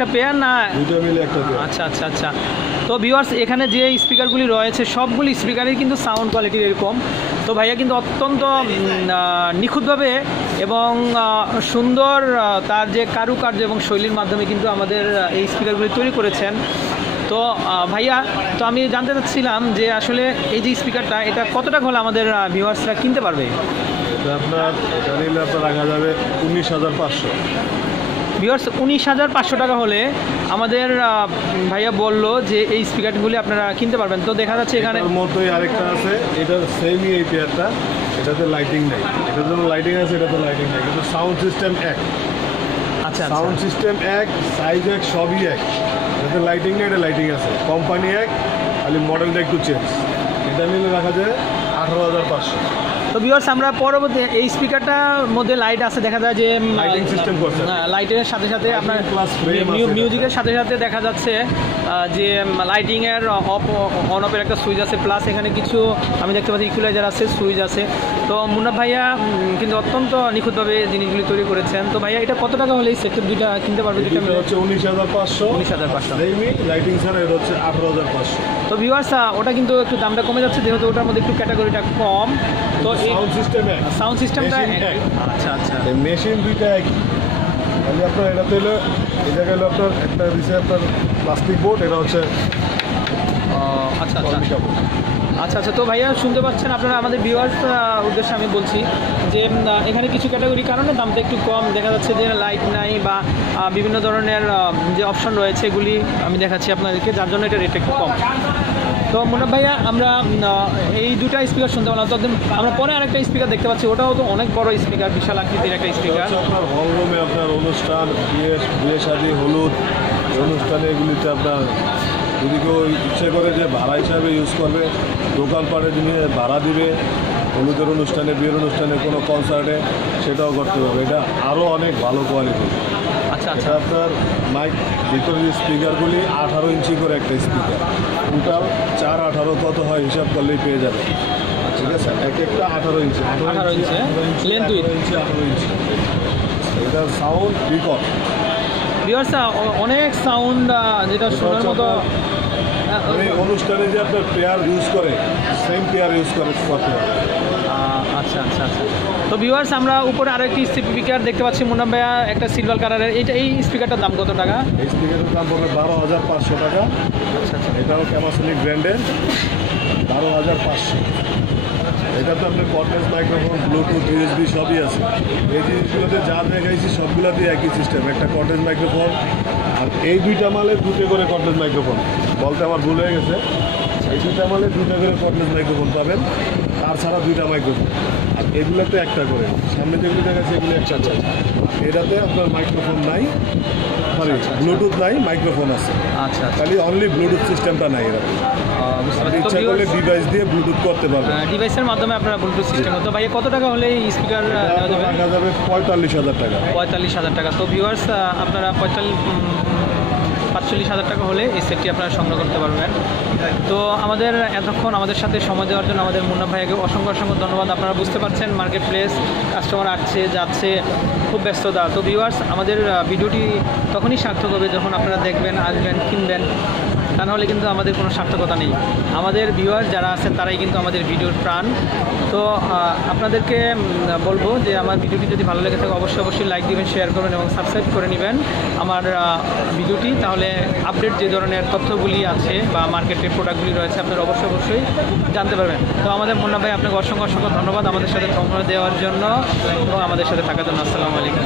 একটা পেয়ার না? দুটো মিলে একটা পেয়ার। আচ্ছা আচ্ছা আচ্ছা। তো ভিউয়ার্স এখানে যে স্পিকারগুলি রয়েছে সবগুলি স্পিকারের কিন্তু সাউন্ড কোয়ালিটি এরকম। তো ভাইয়া কিন্তু অত্যন্ত নিখুঁতভাবে এবং সুন্দর তার যে কারুকার্য এবং শৈলীর মাধ্যমে কিন্তু আমাদের এই স্পিকারগুলি তৈরি করেছেন। তো ভাইয়া, তো আমি জানতে চাচ্ছিলাম যে আসলে এই যে স্পিকারটা এটা কত টাকা হলে আমাদের ভিউয়ার্সরা কিনতে পারবে? এটা আপনার এটা নিলে আপনার রাখা যাবে 19,500। ভিউয়ার্স 19,500 টাকা হলে আমাদের ভাইয়া বলল যে এই স্পিকারগুলি আপনারা কিনতে পারবেন। তো দেখা যাচ্ছে এখানে মতোই আরেকটা আছে, এটার সেমই এই পেয়ারটা, এটাতে লাইটিং নাই। এটা যেমন লাইটিং আছে, এটাতে লাইটিং নাই, কিন্তু সাউন্ড সিস্টেম এক। আচ্ছা, সাউন্ড সিস্টেম এক, সাইজ এক, সবই এক। এটাতে লাইটিং নেই, এটা লাইটিং আছে। কোম্পানি এক, খালি মডেলটা একটু চেঞ্জ। এটা নিলে রাখা যায় 18,500। তো ভিউয়ার্স আমরা পরবর্তী এই স্পিকারটার মধ্যে লাইট আছে, দেখা যায় যে লাইটিং সিস্টেম করছে, লাইটের সাথে সাথে আপনার মিউজিকের সাথে সাথে দেখা যাচ্ছে যে লাইটিংয়ের অন অফের একটা সুইচ আছে, প্লাস এখানে কিছু আমি দেখতে পাচ্ছি ইকুয়ালাইজার আছে, সুইচ আছে। তো মুন্না ভাইয়া কিন্তু অত্যন্ত নিখুঁতভাবে জিনিসগুলি তৈরি করেছেন। তো ভাইয়া এটা কত টাকা হলে এই সেক্টর দুইটা কিনতে পারবে? এটা হচ্ছে 19,500। 19,500 লাইটিং ছাড়া এটা হচ্ছে 18,500। তো ভিউয়ার্স ওটা কিন্তু একটু দামটা কমে যাচ্ছে যেহেতু ওটার মধ্যে একটু ক্যাটাগরিটা কম। তো সাউন্ড সিস্টেম এক, সাউন্ড সিস্টেমটা এক। আচ্ছা আচ্ছা, মেশিন দুইটা একই। তাহলে আপনার এটাতে হলো, এটা গেল আপনার একটা দিচ্ছে আপনার প্লাস্টিক বোর্ড, এটা হচ্ছে আচ্ছা আচ্ছা আচ্ছা আচ্ছা। তো ভাইয়া শুনতে পাচ্ছেন আপনারা, আমাদের ভিউয়ার্স উদ্দেশ্যে আমি বলছি যে এখানে কিছু ক্যাটাগরির কারণে দামটা একটু কম। দেখা যাচ্ছে যে লাইট নাই বা বিভিন্ন ধরনের যে অপশন রয়েছে এগুলি আমি দেখাচ্ছি আপনাদেরকে, যার জন্য এটা রেট একটু কম। তো মুন্না ভাইয়া আমরা এই দুটা স্পিকার শুনতে পেলাম। তো আমরা পরে আরেকটা স্পিকার দেখতে পাচ্ছি, ওটাও তো অনেক বড় স্পিকার, বিশাল আকৃতির একটা স্পিকার। আপনার হল রুমে আপনার অনুষ্ঠান, বিয়ে শাদী, হলুদ অনুষ্ঠানে এগুলিতে আপনার যদি কেউ ইচ্ছে করে যে ভাড়া হিসাবে ইউজ করবে, দোকানপাটে যিনি ভাড়া দিবে, হলুদের অনুষ্ঠানে, বিয়ের অনুষ্ঠানে, কোনো কনসার্টে, সেটাও করতে পারবে। এটা আরও অনেক ভালো কোয়ালিটি। আচ্ছা আচ্ছা। আপনার মাইক ভিতরের স্পিকারগুলি 18 ইঞ্চি করে একটা স্পিকার, টোটাল 4-18 কত হয় হিসাব করলেই পেয়ে যাবে। ঠিক আছে, এক একটা 18 ইঞ্চি, 18 ইঞ্চি লেন্থ, 18 ইঞ্চি। এটার সাউন্ড রেকর্ড। ভিউয়ার্স অনেক সাউন্ড যেটা শোনার মতো। অনুষ্ঠানে যে আপনার পেয়ার ইউজ করে, সেম পেয়ার ইউজ করতে পারবে। আচ্ছা আচ্ছা আচ্ছা। তো ভিউয়ার্স আমরা উপরে আরো একটি স্পিকার দেখতে পাচ্ছি মুন্না ভাইয়া, একটা সিলভার কালারের। এই স্পিকারটার দাম কত টাকা? এই স্পিকারের দাম পড়বে 12,500 টাকা। আচ্ছা আচ্ছা। এটাও ক্যামাসনিক ব্র্যান্ডের, 12,500। এটা তো আপনার কর্ডলেস মাইক্রোফোন, ব্লুটুথ, ইউএসবি সবই আছে। এই জিনিসগুলোতে যা দেখাইছি সবগুলোতেই একই সিস্টেম, একটা কর্ডলেস মাইক্রোফোন। আর এই দুইটা মালে দুটো করে কর্ডলেস মাইক্রোফোন, বলতে আমার ভুল হয়ে গেছে। এই দুইটা মালে দুটো করে কর্ডলেস মাইক্রোফোন পাবেন, তার ছাড়া দুইটা মাইক্রোফোন। আর এগুলোতে একটা করে, সামনে যেগুলো দেখাচ্ছে এগুলো একটা আছে। এটাতে আপনার মাইক্রোফোন নাই, সরি ব্লুটুথ নাই, মাইক্রোফোন আছে। আচ্ছা, খালি অনলি ব্লুটুথ সিস্টেমটা নাই। এরা ইচ্ছা করলে ডিভাইস দিয়ে ব্লুটুথ করতে পারবেন, ডিভাইসের মাধ্যমে আপনারা ব্লুটুথ সিস্টেম। তো ভাইয়া কত টাকা হলে এই স্পিকার নেওয়া যাবে? রাখা যাবে 45,000 টাকা। 45,000 টাকা। তো ভিউয়ার্স আপনারা 45,000 টাকা হলে এই সেটটি আপনারা সংগ্রহ করতে পারবেন। তো আমাদের এতক্ষণ আমাদের সাথে সময় দেওয়ার জন্য আমাদের মুন্না ভাইকে অসংখ্য অসংখ্য ধন্যবাদ। আপনারা বুঝতে পারছেন মার্কেট প্লেস, কাস্টমার আসছে যাচ্ছে, খুব ব্যস্ততা। তো ভিউয়ার্স আমাদের ভিডিওটি তখনই সার্থক হবে যখন আপনারা দেখবেন, আসবেন, কিনবেন। তা নাহলে কিন্তু আমাদের কোনো সার্থকতা নেই। আমাদের ভিউয়ার যারা আছেন তারাই কিন্তু আমাদের ভিডিওর প্রাণ। তো আপনাদেরকে বলবো যে আমার ভিডিওটি যদি ভালো লেগে থাকে অবশ্যই লাইক দিবেন, শেয়ার করবেন এবং সাবস্ক্রাইব করে নেবেন আমার ভিডিওটি। তাহলে আপডেট যে ধরনের তথ্যগুলি আছে বা মার্কেটের প্রোডাক্টগুলি রয়েছে আপনারা অবশ্যই জানতে পারবেন। তো আমাদের মুন্না ভাই আপনাকে অসংখ্য ধন্যবাদ আমাদের সাথে সময় দেওয়ার জন্য এবং আমাদের সাথে থাকার জন্য। আসসালামু আলাইকুম।